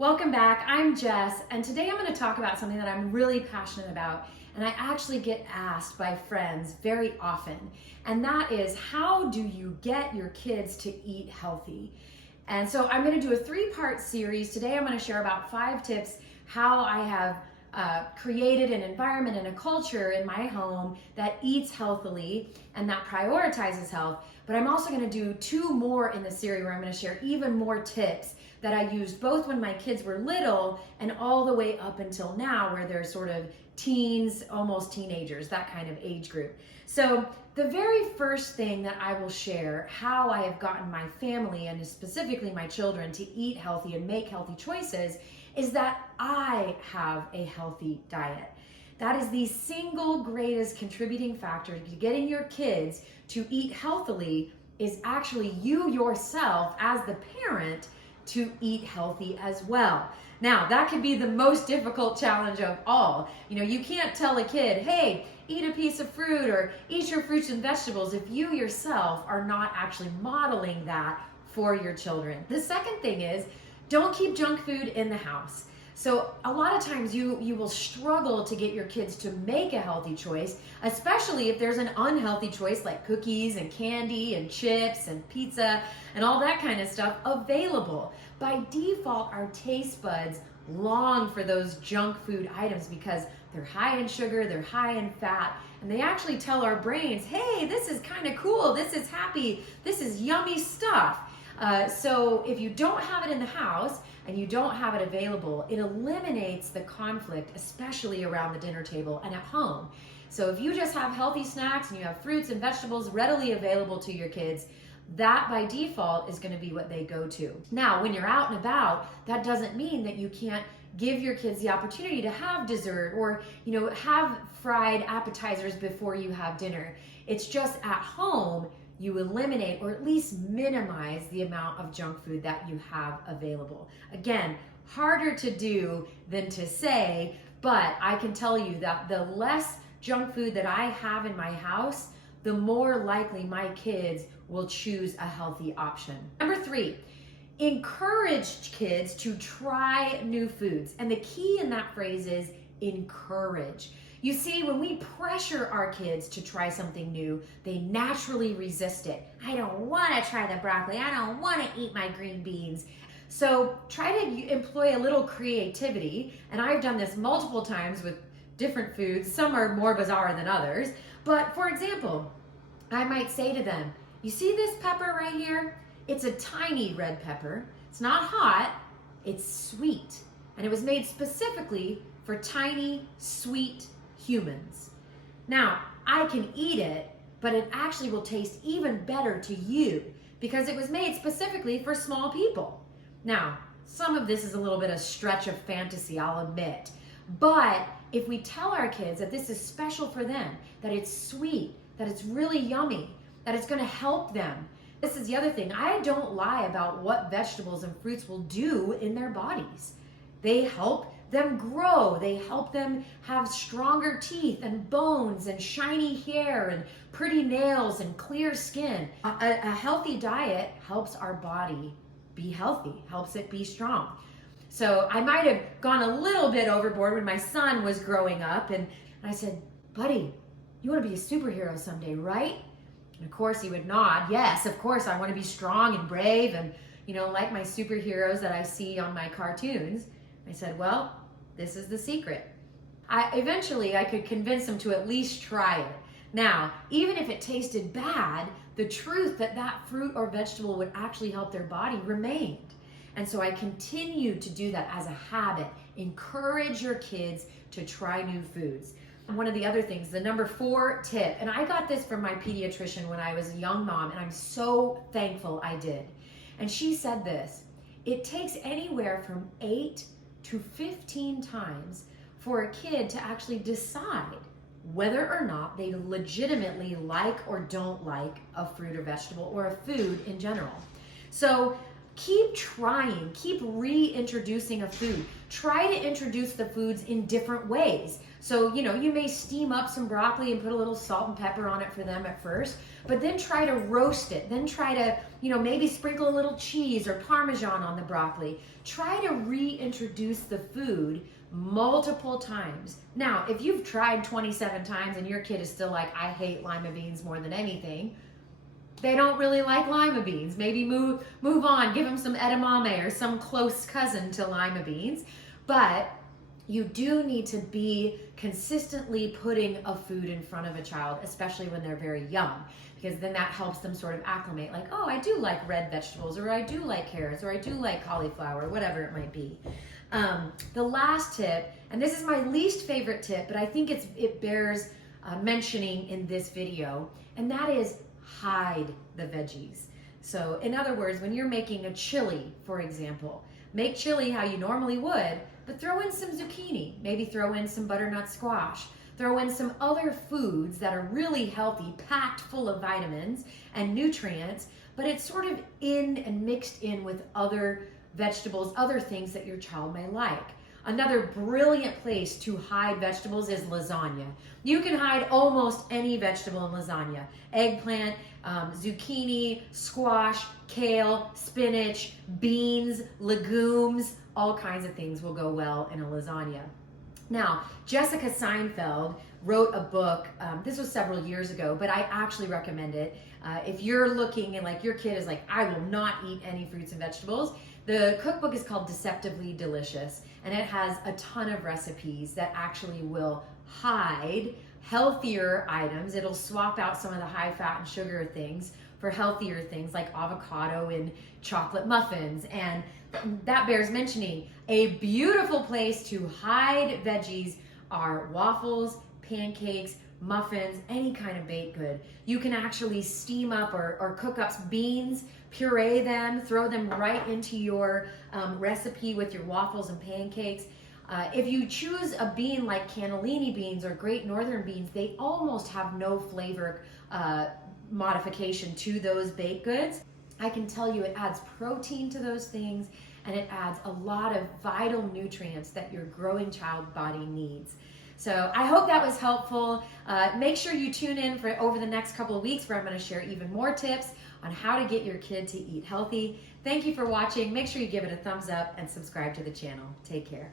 Welcome back. I'm Jess, and today I'm going to talk about something that I'm really passionate about, and I actually get asked by friends very often, and that is, how do you get your kids to eat healthy? And so I'm going to do a three-part series. Today I'm going to share about 5 tips how I have created an environment and a culture in my home that eats healthily and that prioritizes health. But I'm also going to do 2 more in the series where I'm going to share even more tips that I used both when my kids were little and all the way up until now, where they're sort of teens, almost teenagers, that kind of age group. So the very first thing that I will share, how I have gotten my family and specifically my children to eat healthy and make healthy choices, is that I have a healthy diet. That is the single greatest contributing factor to getting your kids to eat healthily, is actually you yourself as the parent to eat healthy as well. Now, that could be the most difficult challenge of all. You can't tell a kid, hey, eat a piece of fruit or eat your fruits and vegetables if you yourself are not actually modeling that for your children. The second thing is, don't keep junk food in the house. So a lot of times you will struggle to get your kids to make a healthy choice, especially if there's an unhealthy choice like cookies and candy and chips and pizza and all that kind of stuff available. By default, our taste buds long for those junk food items because they're high in sugar, they're high in fat, and they actually tell our brains, hey, this is kind of cool, this is happy, this is yummy stuff. So if you don't have it in the house and you don't have it available, it eliminates the conflict, especially around the dinner table and at home. So if you just have healthy snacks and you have fruits and vegetables readily available to your kids, that by default is going to be what they go to. Now, when you're out and about, that doesn't mean that you can't give your kids the opportunity to have dessert or, have fried appetizers before you have dinner. It's just at home, you eliminate or at least minimize the amount of junk food that you have available. Again, harder to do than to say, but I can tell you that the less junk food that I have in my house, the more likely my kids will choose a healthy option. Number 3, encourage kids to try new foods. And the key in that phrase is encourage. You see, when we pressure our kids to try something new, they naturally resist it. I don't want to try the broccoli. I don't want to eat my green beans. So try to employ a little creativity. And I've done this multiple times with different foods. Some are more bizarre than others. But for example, I might say to them, you see this pepper right here? It's a tiny red pepper. It's not hot, it's sweet. And it was made specifically for tiny, sweet humans. Now, I can eat it, but it actually will taste even better to you because it was made specifically for small people. Now, some of this is a little bit of stretch of fantasy, I'll admit. But if we tell our kids that this is special for them, that it's sweet, that it's really yummy, that it's going to help them. This is the other thing. I don't lie about what vegetables and fruits will do in their bodies. They help them grow. They help them have stronger teeth and bones and shiny hair and pretty nails and clear skin. A healthy diet helps our body be healthy, helps it be strong. So I might have gone a little bit overboard when my son was growing up, and I said, buddy, you want to be a superhero someday, right? And of course he would nod. Yes, of course I want to be strong and brave and, like my superheroes that I see on my cartoons. I said, well, this is the secret. Eventually I could convince him to at least try it. Now, even if it tasted bad, the truth that fruit or vegetable would actually help their body remained. And so I continued to do that as a habit. Encourage your kids to try new foods. One of the other things, the number 4 tip, and I got this from my pediatrician when I was a young mom, and I'm so thankful I did. And she said this, it takes anywhere from 8 to 15 times for a kid to actually decide whether or not they legitimately like or don't like a fruit or vegetable or a food in general. So keep trying, keep reintroducing a food. Try to introduce the foods in different ways. So, you may steam up some broccoli and put a little salt and pepper on it for them at first, but then try to roast it. Then try to, maybe sprinkle a little cheese or Parmesan on the broccoli. Try to reintroduce the food multiple times. Now, if you've tried 27 times and your kid is still like, I hate lima beans more than anything, they don't really like lima beans. Maybe move on, give them some edamame or some close cousin to lima beans. But you do need to be consistently putting a food in front of a child, especially when they're very young, because then that helps them sort of acclimate, like, oh, I do like red vegetables, or I do like carrots, or I do like cauliflower, whatever it might be. The last tip, and this is my least favorite tip, but I think it bears mentioning in this video, and that is hide the veggies. So in other words, when you're making a chili, for example, make chili how you normally would, but throw in some zucchini, maybe throw in some butternut squash, throw in some other foods that are really healthy, packed full of vitamins and nutrients, but it's sort of in and mixed in with other vegetables, other things that your child may like. Another brilliant place to hide vegetables is lasagna. You can hide almost any vegetable in lasagna. Eggplant, zucchini, squash, kale, spinach, beans, legumes, all kinds of things will go well in a lasagna. Now, Jessica Seinfeld wrote a book, this was several years ago, but I actually recommend it. If you're looking and like your kid is like, I will not eat any fruits and vegetables, the cookbook is called Deceptively Delicious, and it has a ton of recipes that actually will hide healthier items. It'll swap out some of the high fat and sugar things for healthier things like avocado and chocolate muffins. And that bears mentioning. A beautiful place to hide veggies are waffles, pancakes, muffins, any kind of baked good. You can actually steam up or cook up beans, puree them, throw them right into your recipe with your waffles and pancakes. If you choose a bean like cannellini beans or Great Northern beans, they almost have no flavor modification to those baked goods. I can tell you it adds protein to those things, and it adds a lot of vital nutrients that your growing child body needs. So I hope that was helpful. Make sure you tune in for over the next couple of weeks where I'm going to share even more tips on how to get your kid to eat healthy. Thank you for watching. Make sure you give it a thumbs up and subscribe to the channel. Take care.